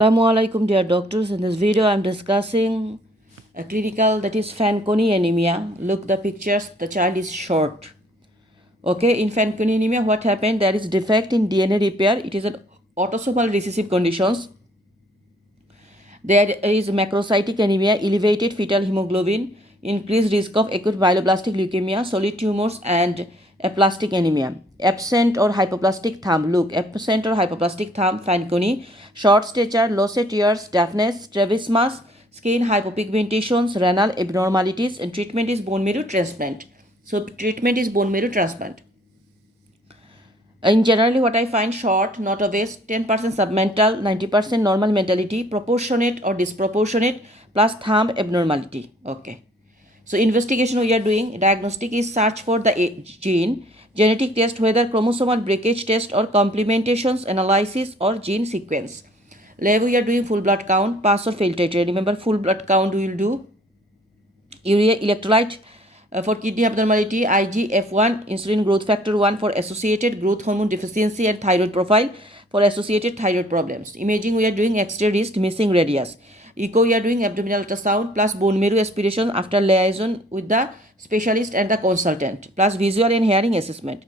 Assalamualaikum dear doctors. In this video I am discussing a clinical that is Fanconi anemia. Look the pictures, the child is short. Okay, in Fanconi anemia what happened? There is defect in DNA repair. It is an autosomal recessive conditions. There is macrocytic anemia, elevated fetal hemoglobin, increased risk of acute myeloblastic leukemia, solid tumors and aplastic anemia. Absent or hypoplastic thumb. Look, absent or hypoplastic thumb, Fanconi, short stature, low set ears, deafness, strabismus, skin hypopigmentations, renal abnormalities, and treatment is bone marrow transplant. So treatment is bone marrow transplant. In generally what I find short, not obese, 10% submental, 90% normal mentality, proportionate or disproportionate, plus thumb abnormality. Okay. So investigation we are doing, diagnostic is search for the gene, genetic test whether chromosomal breakage test or complementations analysis or gene sequence. Lab we are doing full blood count, pass or fail titrate. Remember full blood count we will do. Urea electrolyte for kidney abnormality, IGF-1, insulin growth factor 1 for associated growth hormone deficiency and thyroid profile for associated thyroid problems. Imaging we are doing X-ray wrist missing radius. Echo we are doing abdominal ultrasound plus bone marrow aspiration after liaison with the specialist and the consultant plus visual and hearing assessment.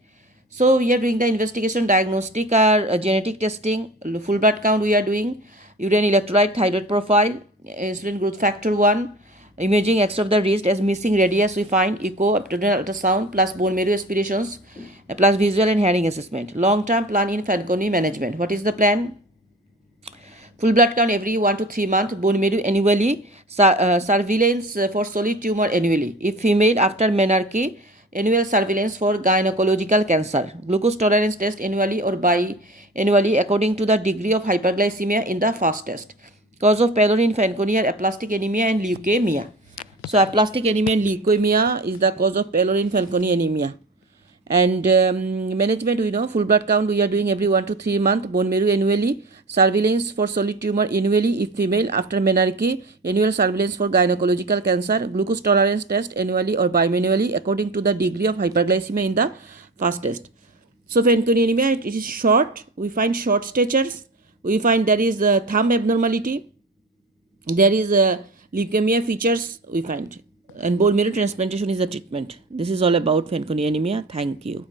So we are doing the investigation, diagnostic or genetic testing, full blood count we are doing, urine electrolyte, thyroid profile, insulin growth factor 1, imaging X of the wrist as missing radius we find, echo, abdominal ultrasound plus bone marrow aspirations plus visual and hearing assessment. Long term plan in Fanconi management. What is the plan? Full blood count every 1 to 3 months, bone marrow annually, surveillance for solid tumor annually. If female, after menarche, annual surveillance for gynecological cancer. Glucose tolerance test annually or biannually according to the degree of hyperglycemia in the first test. Cause of pallor in Fanconi are aplastic anemia and leukemia. So aplastic anemia and leukemia is the cause of pallor in Fanconi anemia. And management we know, full blood count we are doing every 1 to 3 months, bone marrow annually, surveillance for solid tumor annually if female, after menarche, annual surveillance for gynecological cancer, glucose tolerance test annually or biannually according to the degree of hyperglycemia in the first test. So Fanconi anemia, it is short, we find short statures, we find there is a thumb abnormality, there is a leukemia features we find, and bone marrow transplantation is the treatment. This is all about Fanconi anemia. Thank you.